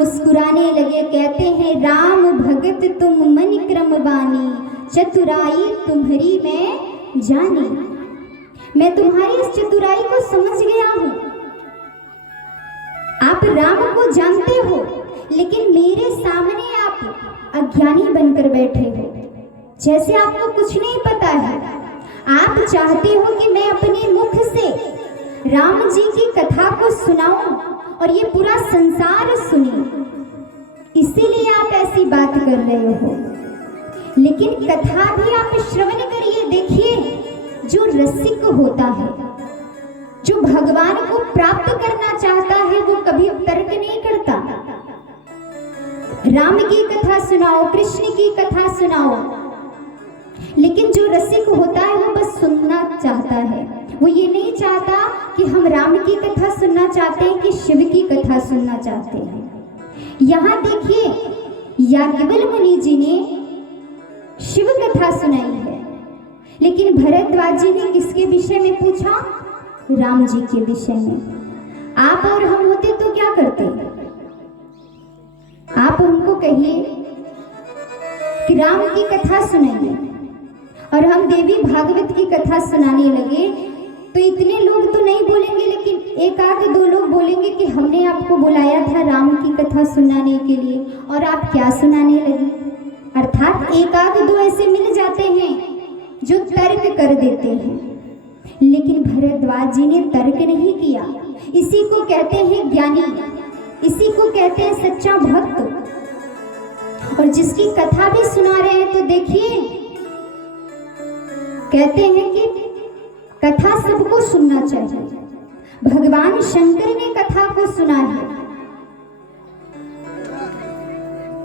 मुस्कुराने लगे, कहते हैं राम भगत तुम मन क्रम बानी, चतुराई तुम्हारी मैं जानी। मैं तुम्हारी इस चतुराई को समझ गया हूं। आप राम को जानते हो, लेकिन मेरे सामने आप अज्ञानी बनकर बैठे हो, जैसे आपको कुछ नहीं पता है। आप चाहते हो कि मैं अपने मुख से राम जी की कथा को सुनाऊं और ये पूरा संसार सुने, इसीलिए आप ऐसी बात कर रहे हो। लेकिन कथा भी आप श्रवण करिए, देखिए जो रसिक होता है, जो भगवान को प्राप्त करना चाहता है, वो कभी तर्क नहीं करता। राम की कथा सुनाओ, कृष्ण की कथा सुनाओ, लेकिन जो रसिक होता है वो बस सुनना चाहता है। वो ये नहीं चाहता कि हम राम की कथा सुनना चाहते हैं कि शिव की कथा सुनना चाहते हैं। यहाँ देखिए याज्ञवल्क्य मुनि जी ने शिव कथा सुनाई है, लेकिन भरद्वाज जी ने किसके विषय में पूछा? राम जी के विषय में। आप और हम होते तो क्या करते? आप हमको कहिए कि राम की कथा सुनाइए, और हम देवी भागवत की कथा सुनाने लगे तो इतने लोग तो नहीं बोलेंगे, लेकिन एक आध दो लोग बोलेंगे कि हमने आपको बुलाया था राम की कथा सुनाने के लिए और आप क्या सुनाने लगी। अर्थात एक आध दो ऐसे मिल जाते हैं जो तर्क कर देते हैं, लेकिन भरद्वाज जी ने तर्क नहीं किया। इसी को कहते हैं ज्ञानी, इसी को कहते हैं सच्चा भक्त। और जिसकी कथा भी सुना रहे हैं तो देखिए, कहते हैं कि कथा सबको सुनना चाहिए। भगवान शंकर ने कथा को सुना है।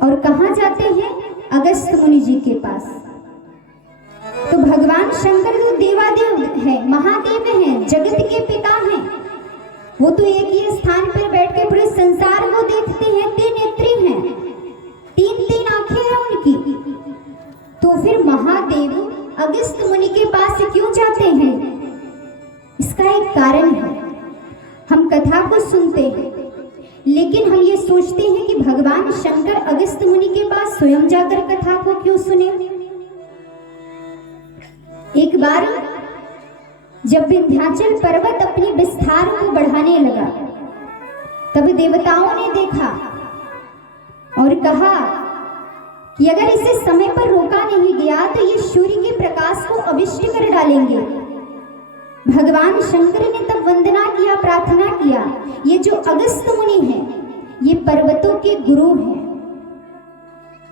और कहाँ जाते हैं? अगस्त मुनि जी के पास। तो भगवान शंकर जो देवादेव है, महादेव हैं, जगत के पिता हैं, वो तो एक ही स्थान पर बैठ के पूरे संसार को देखते हैं, त्रिनेत्री हैं, तीन आंखें हैं उनकी। तो फिर महादेव अगस्त मुनि के पास क्यों जाते हैं? इसका एक कारण है। हम कथा को सुनते हैं, लेकिन हम ये सोचते हैं कि भगवान शंकर अगस्त मुनि के पास स्वयं जाकर कथा को क्यों सुने। एक बार जब विंध्याचल पर्वत अपनी विस्तार को बढ़ाने लगा, तब देवताओं ने देखा और कहा कि अगर इसे समय पर रोका नहीं गया तो ये सूर्य के प्रकाश को अविष्ट कर डालेंगे। भगवान शंकर ने तब वंदना किया, प्रार्थना किया, ये जो अगस्त मुनि हैं ये पर्वतों के गुरु हैं।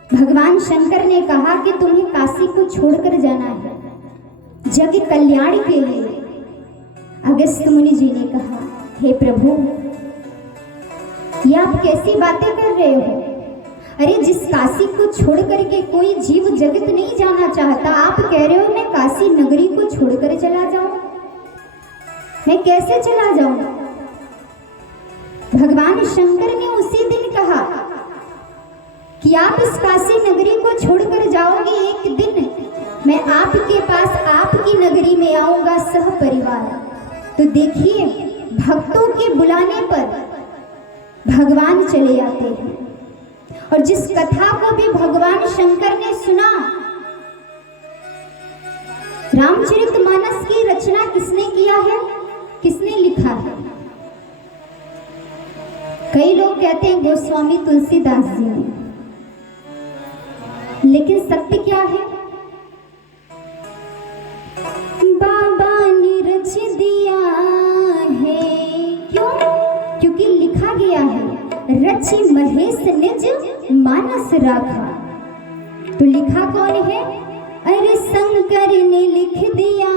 भगवान शंकर ने कहा कि तुम्हें काशी को छोड़कर जाना है जग कल्याण के लिए। अगस्त मुनि जी ने कहा, हे प्रभु, ये आप कैसी बातें कर रहे हो? अरे जिस काशी को छोड़ करके कोई जीव जगत नहीं जाना चाहता, आप कह रहे हो मैं काशी नगरी को छोड़कर चला जाऊं? मैं कैसे चला जाऊं? भगवान शंकर ने उसी दिन कहा कि आप इस काशी नगरी को छोड़कर जाओगे, एक दिन मैं आपके पास आपकी नगरी में आऊंगा सह परिवार। तो देखिए, भक्तों के बुलाने पर भगवान चले आते हैं। और जिस कथा को भी भगवान शंकर ने सुना, रामचरितमानस की रचना किसने किया है, किसने लिखा है? कई लोग कहते हैं गोस्वामी तुलसीदास जी ने, लेकिन सत्य क्या है? बाबा ने रच दिया है। क्यों? क्योंकि लिखा गया है, रचि महेश निज मानस राखा। तो लिखा कौन है? अरे शंकर ने लिख दिया